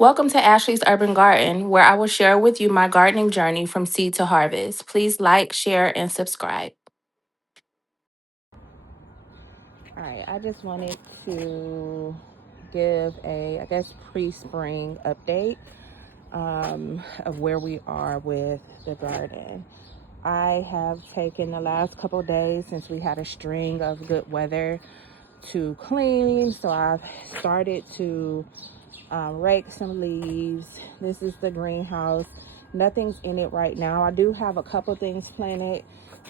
Welcome to Ashley's Urban Garden, where I will share with you my gardening journey from seed to harvest. Please like, share, and subscribe. All right, I just wanted to give I guess, pre-spring update of where we are with the garden. I have taken the last couple days since we had a string of good weather to clean, so I've started to rake some leaves. This is the greenhouse. Nothing's in it right now. I do have a couple things planted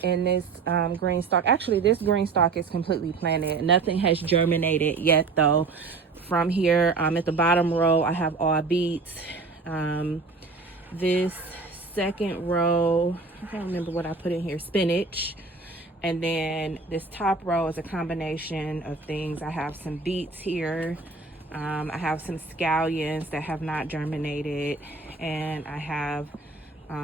in this green stalk. Actually, this green stalk is completely planted. Nothing has germinated yet, though. From here, at the bottom row, I have all beets. This second row, I can't remember what I put in here, spinach. And then this top row is a combination of things. I have some beets here. I have some scallions that have not germinated, and I have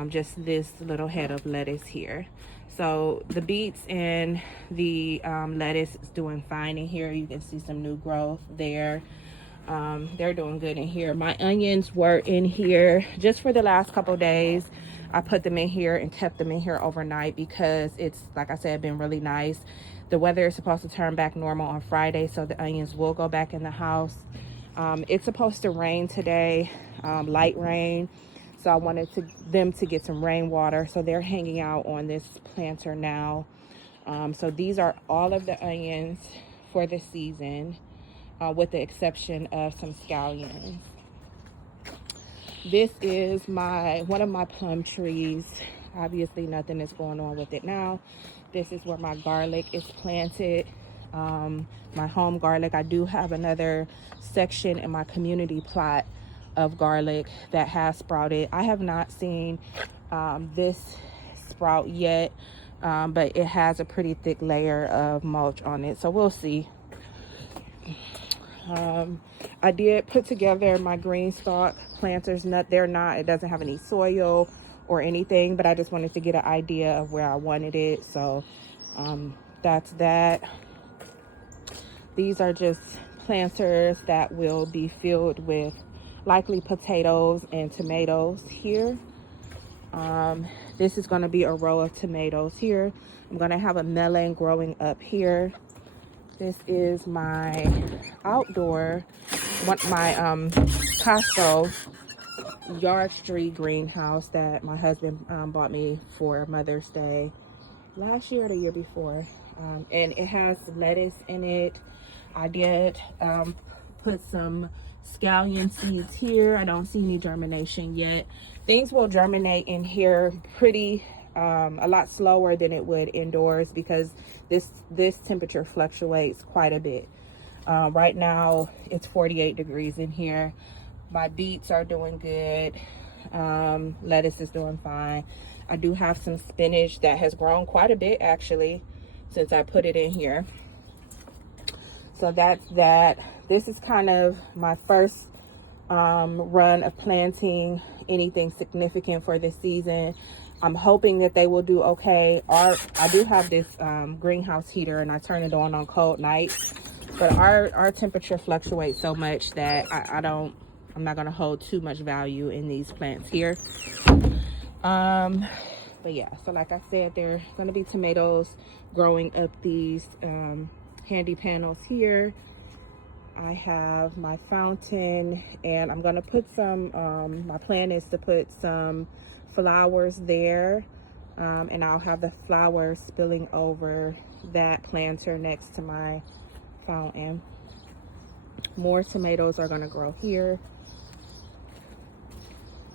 just this little head of lettuce here. So the beets and the lettuce is doing fine in here. You can see some new growth there. They're doing good in here. My onions were in here just for the last couple days. I put them in here and kept them in here overnight because it's, like I said, been really nice. The weather is supposed to turn back normal on Friday, so the onions will go back in the house. It's supposed to rain today, light rain. So I wanted them to get some rainwater. So they're hanging out on this planter now. So these are all of the onions for the season, with the exception of some scallions. This is one of my plum trees. Obviously nothing is going on with it now. This is where my garlic is planted. My home garlic. I do have another section in my community plot of garlic that has sprouted. I have not seen this sprout yet, but it has a pretty thick layer of mulch on it, so we'll see. I did put together my green stalk planters. It doesn't have any soil or anything, but I just wanted to get an idea of where I wanted it. So that's that. These are just planters that will be filled with likely potatoes and tomatoes here. This is going to be a row of tomatoes here. I'm going to have a melon growing up here. This is my outdoor, my Costco Yard Street greenhouse that my husband bought me for Mother's Day last year or the year before. And it has lettuce in it. I did put some scallion seeds here. I don't see any germination yet. Things will germinate in here a lot slower than it would indoors because this temperature fluctuates quite a bit. Right now it's 48 degrees in here. My beets are doing good. Lettuce is doing fine. I do have some spinach that has grown quite a bit actually since I put it in here. So that's that. This is kind of my first run of planting anything significant for this season. I'm hoping that they will do okay. I do have this greenhouse heater and I turn it on cold nights, but our temperature fluctuates so much that I'm not gonna hold too much value in these plants here. But yeah, so like I said, there are gonna be tomatoes growing up these handy panels here. I have my fountain and I'm gonna put some, my plan is to put some flowers there, and I'll have the flowers spilling over that planter next to my fountain. More tomatoes are gonna grow here.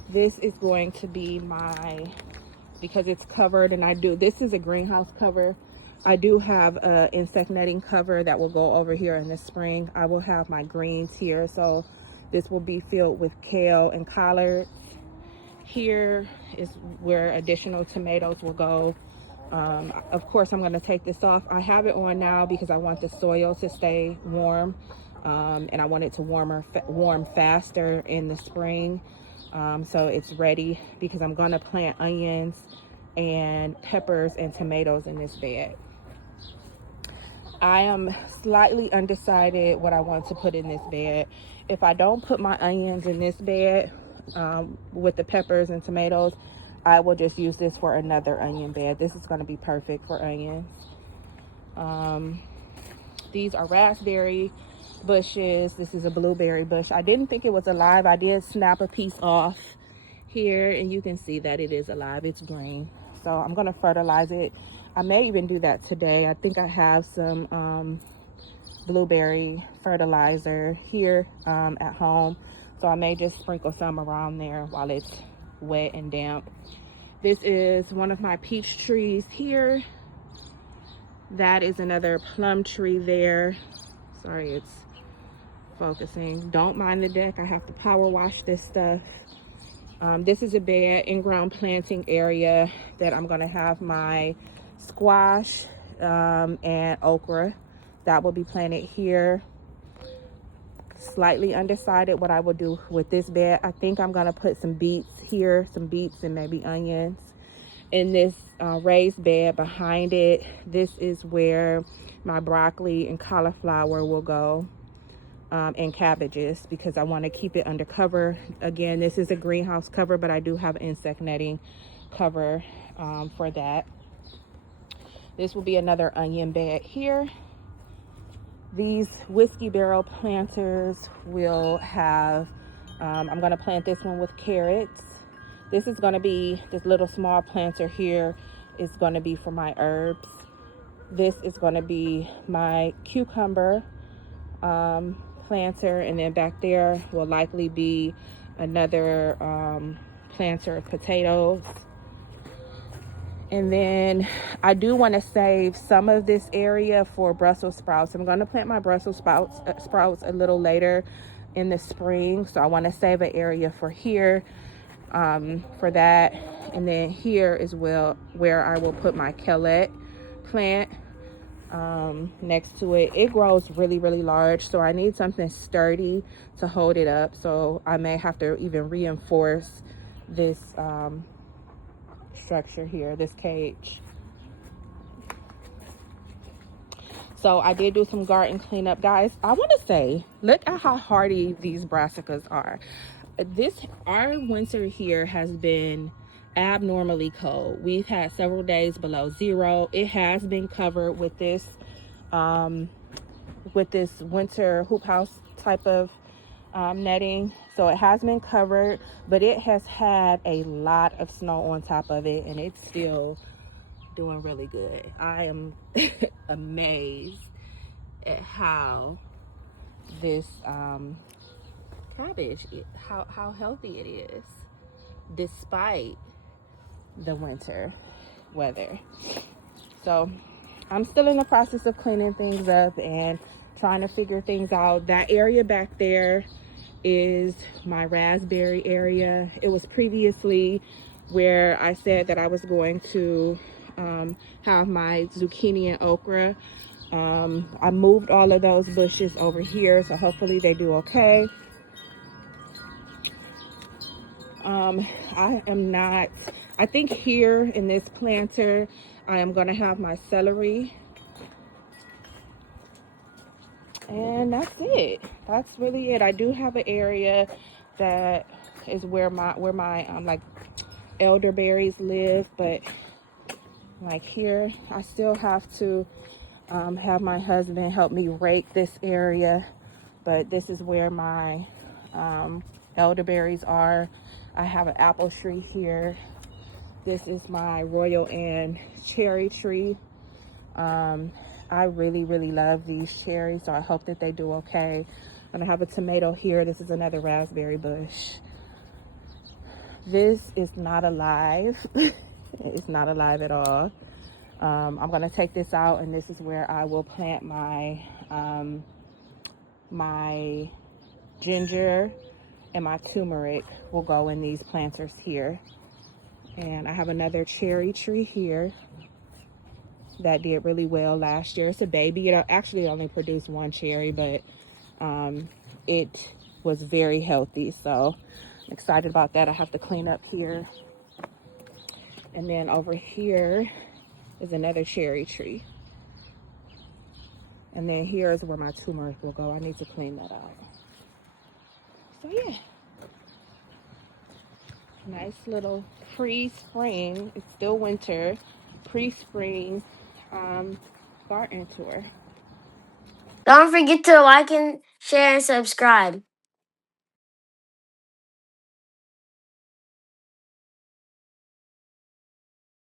This is going to be because it's covered, and this is a greenhouse cover. I do have a insect netting cover that will go over here in the spring. I will have my greens here, so this will be filled with kale and collards. Here is where additional tomatoes will go. Of course, I'm going to take this off. I have it on now because I want the soil to stay warm, and I want it to warm faster in the spring. So it's ready because I'm going to plant onions and peppers and tomatoes in this bed. I am slightly undecided what I want to put in this bed. If I don't put my onions in this bed with the peppers and tomatoes, I will just use this for another onion bed. This is going to be perfect for onions. These are raspberry bushes. This is a blueberry bush. I didn't think it was alive. I did snap a piece off here, and you can see that it is alive. It's green. So I'm going to fertilize it. I may even do that today. I think I have some blueberry fertilizer here at home. So I may just sprinkle some around there while it's wet and damp. This is one of my peach trees here. That is another plum tree there. Sorry, it's focusing. Don't mind the deck. I have to power wash this stuff. This is a bed in-ground planting area that I'm gonna have my squash and okra. That will be planted here. Slightly undecided what I will do with this bed. I think I'm gonna put some beets here, some beets and maybe onions. In this raised bed behind it, this is where my broccoli and cauliflower will go, and cabbages, because I want to keep it under cover. Again, this is a greenhouse cover, but I do have insect netting cover for that. This will be another onion bed here. These whiskey barrel planters will have, I'm going to plant this one with carrots. This is going to be, this little small planter here is going to be for my herbs. This is going to be my cucumber planter, and then back there will likely be another planter of potatoes. And then I do want to save some of this area for Brussels sprouts. I'm going to plant my Brussels sprouts a little later in the spring, so I want to save an area for here for that. And then here is where I will put my kellet plant next to it. It grows really, really large, so I need something sturdy to hold it up. So I may have to even reinforce this structure here, this cage. So I did do some garden cleanup, guys. I want to say, look at how hardy these brassicas are. Our winter here has been abnormally cold. We've had several days below zero. It has been covered with this winter hoop house type of netting. So it has been covered, but it has had a lot of snow on top of it, and it's still doing really good. I am amazed at how this cabbage, how healthy it is despite the winter weather. So I'm still in the process of cleaning things up and trying to figure things out. That area back there is my raspberry area. It was previously where I said that I was going to have my zucchini and okra. I moved all of those bushes over here, so hopefully they do okay. I think here in this planter, I am going to have my celery. And that's it. That's really it. I do have an area that is where my like elderberries live, but like here, I still have to have my husband help me rake this area. But this is where my elderberries are. I have an apple tree here. This is my Royal Ann cherry tree. I really, really love these cherries, so I hope that they do okay. I'm gonna have a tomato here. This is another raspberry bush. This is not alive. It's not alive at all. I'm gonna take this out, and this is where I will plant my my ginger and my turmeric will go in these planters here. And I have another cherry tree here that did really well last year. It's a baby. It actually only produced one cherry, but it was very healthy. So I'm excited about that. I have to clean up here. And then over here is another cherry tree. And then here is where my turmeric will go. I need to clean that out. So yeah, nice little pre-spring, it's still winter, pre-spring garden tour. Don't forget to like and share and subscribe.